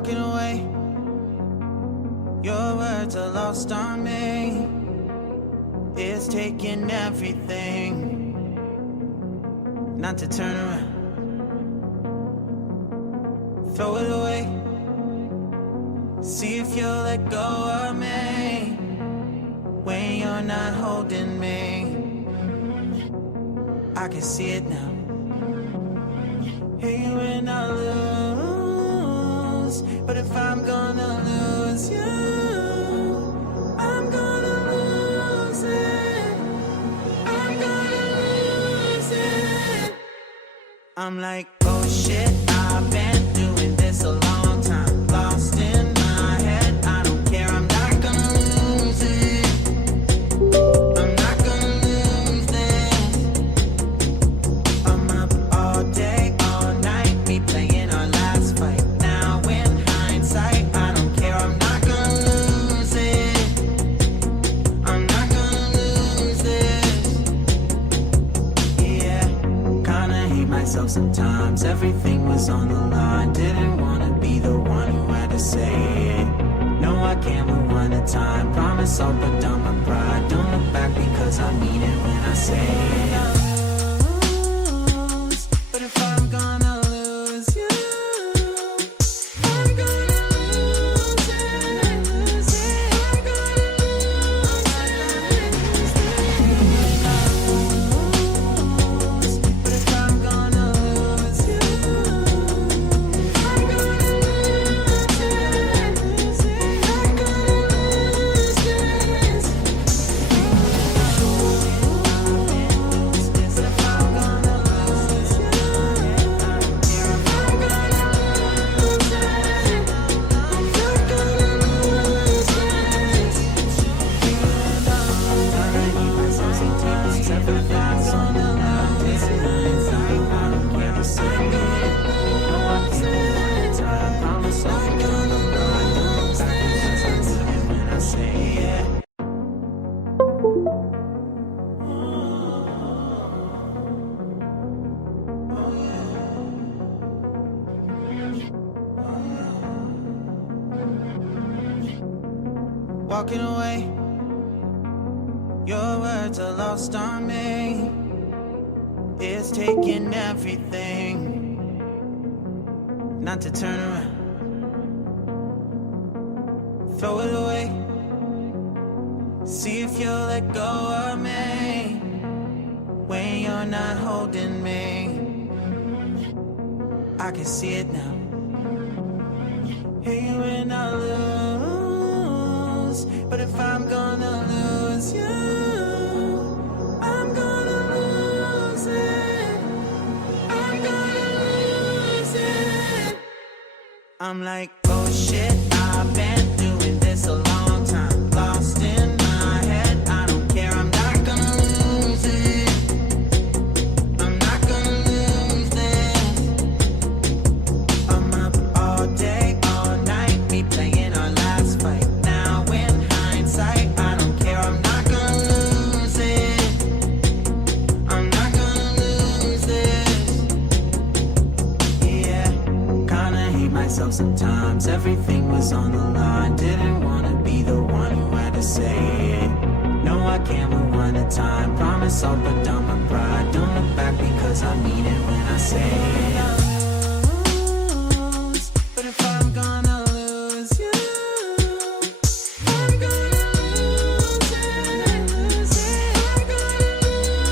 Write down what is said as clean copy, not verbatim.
walking away. Your words are lost on me. It's taking everything not to turn around. Throw it away. See if you'll let go of me when you're not holding me. I can see it now. Hey, when I lose, but if I'm gonna lose you, I'm gonna lose it. I'm gonna lose it. I'm like, oh shit, I've been doing this a long time. Lost in my head, I don't care, I'm not gonna lose it. I'm not gonna lose this. I'm up all day, all night, we playing our last fight. Now in hindsight, I don't care, I'm not gonna lose it. I'm not gonna lose this. Yeah, kinda hate myself sometimes. Everything was on the line. Didn't wanna be the one who had to say it. No, I can't rewind the time. Promise I'll put down my pride. Don't look back because I mean it when I say it. But if I'm gonna lose you, I'm gonna lose it. I'm gonna lose it. But if I'm gonna lose you, I'm gonna lose it. I'm gonna lose this. But if I'm gonna lose you, I'm gonna lose it. I'm not gonna lose this. I hate myself sometimes. Everything's on the line. It's in hindsight, I don't care to say it. No, I can't rewind the time. Promise I'll put down my pride. Don't look back because I mean it when I say it. Walking away, your words are lost on me. It's taking everything not to turn around. Throw it away. See if you'll let go of me when you're not holding me. I can see it now. Hey, when I lose, but if I'm gonna lose you, I'm gonna lose it. I'm gonna lose it. I'm like, oh shit, I've been doing this a long time. Lost in my head, I don't care, I'm not gonna lose it. I'm not gonna lose this. I'm up all day, all night, we playing our last fight. Now in hindsight, I don't care, I'm not gonna lose it. I'm not gonna lose this. Yeah, kinda hate myself sometimes. Everything was on the line. Didn't wanna be the one who had to say it. No, I can't rewind the time. Promise I'll put down my pride. Don't look back because I mean it when I say it.